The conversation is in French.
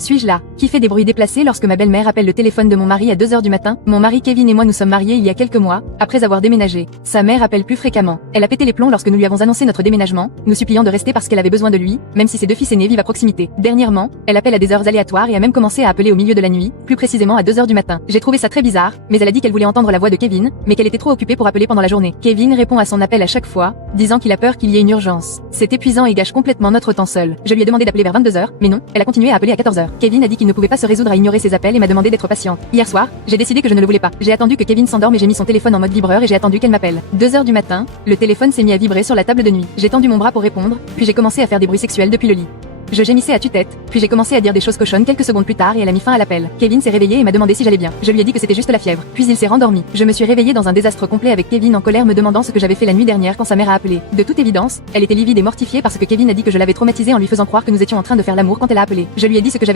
Suis-je là? Qui fait des bruits déplacés lorsque ma belle-mère appelle le téléphone de mon mari à 2 heures du matin? Mon mari Kevin et moi nous sommes mariés il y a quelques mois, après avoir déménagé. Sa mère appelle plus fréquemment. Elle a pété les plombs lorsque nous lui avons annoncé notre déménagement, nous suppliant de rester parce qu'elle avait besoin de lui, même si ses 2 fils aînés vivent à proximité. Dernièrement, elle appelle à des heures aléatoires et a même commencé à appeler au milieu de la nuit, plus précisément à 2 heures du matin. J'ai trouvé ça très bizarre, mais elle a dit qu'elle voulait entendre la voix de Kevin, mais qu'elle était trop occupée pour appeler pendant la journée. Kevin répond à son appel à chaque fois, disant qu'il a peur qu'il y ait une urgence. C'est épuisant et gâche complètement notre temps seul. Je lui ai demandé d'appeler vers 22 heures, mais non, elle a continué à appeler à 14 heures. Kevin a dit qu'il ne pouvait pas se résoudre à ignorer ses appels et m'a demandé d'être patiente. Hier soir, j'ai décidé que je ne le voulais pas. J'ai attendu que Kevin s'endorme et j'ai mis son téléphone en mode vibreur et j'ai attendu qu'elle m'appelle. 2 heures du matin, le téléphone s'est mis à vibrer sur la table de nuit. J'ai tendu mon bras pour répondre, puis j'ai commencé à faire des bruits sexuels depuis le lit. Je gémissais à tue-tête, puis j'ai commencé à dire des choses cochonnes quelques secondes plus tard et elle a mis fin à l'appel. Kevin s'est réveillé et m'a demandé si j'allais bien. Je lui ai dit que c'était juste la fièvre, puis il s'est rendormi. Je me suis réveillée dans un désastre complet avec Kevin en colère me demandant ce que j'avais fait la nuit dernière quand sa mère a appelé. De toute évidence, elle était livide et mortifiée parce que Kevin a dit que je l'avais traumatisée en lui faisant croire que nous étions en train de faire l'amour quand elle a appelé. Je lui ai dit ce que j'avais